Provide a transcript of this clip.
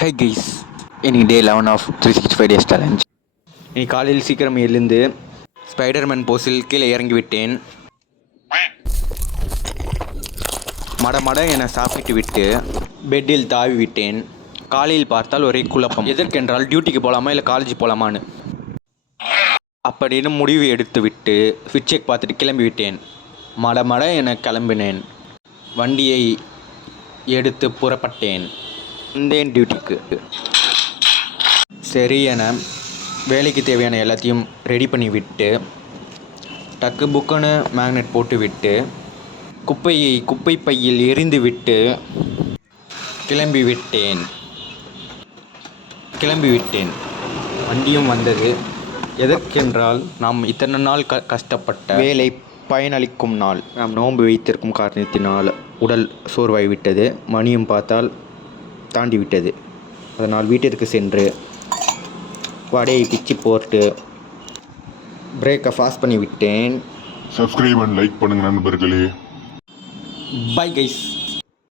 Hey guys, இன்னைக்கு டே 11 of 365 days challenge. இன்னைக்கு காலையில் சீக்கிரம் எழுந்து ஸ்பைடர்மேன் போஸில் கீழே இறங்கி விட்டேன். மட என சாப்பிட்டு விட்டு பெட்டில் தாவி விட்டேன். காலையில் பார்த்தால் ஒரே குழப்பம். எதற்கென்றால் டியூட்டிக்கு போகலாமா இல்லை காலேஜ் போகலாமான்னு அப்படின்னு முடிவு எடுத்து விட்டு ஃபிட் செக் பார்த்துட்டு கிளம்பி விட்டேன். மட என கிளம்பினேன். வண்டியை எடுத்து புறப்பட்டேன். வந்தேன் டியூட்டிக்கு. சரி என வேலைக்கு தேவையான எல்லாத்தையும் ரெடி பண்ணி விட்டு டக்கு புக்குன்னு மேக்னெட் போட்டு விட்டு குப்பை பையில் எரிந்து விட்டு கிளம்பி விட்டேன். வண்டியும் வந்தது. எதற்கென்றால் நாம் இத்தனை நாள் கஷ்டப்பட்ட வேலை பயனளிக்கும் நாள். நாம் நோன்பு வைத்திருக்கும் காரணத்தினால் உடல் சோர்வாகிவிட்டது. மணியும் பார்த்தால் தாண்டி விட்டது. அதனால் வீட்டிற்கு சென்று வடையை பிச்சு போட்டு பிரேக்கை ஃபாஸ்ட் பண்ணி விட்டேன். சப்ஸ்கிரைப் அண்ட் லைக் பண்ணுங்கள் நண்பர்களே. Bye guys.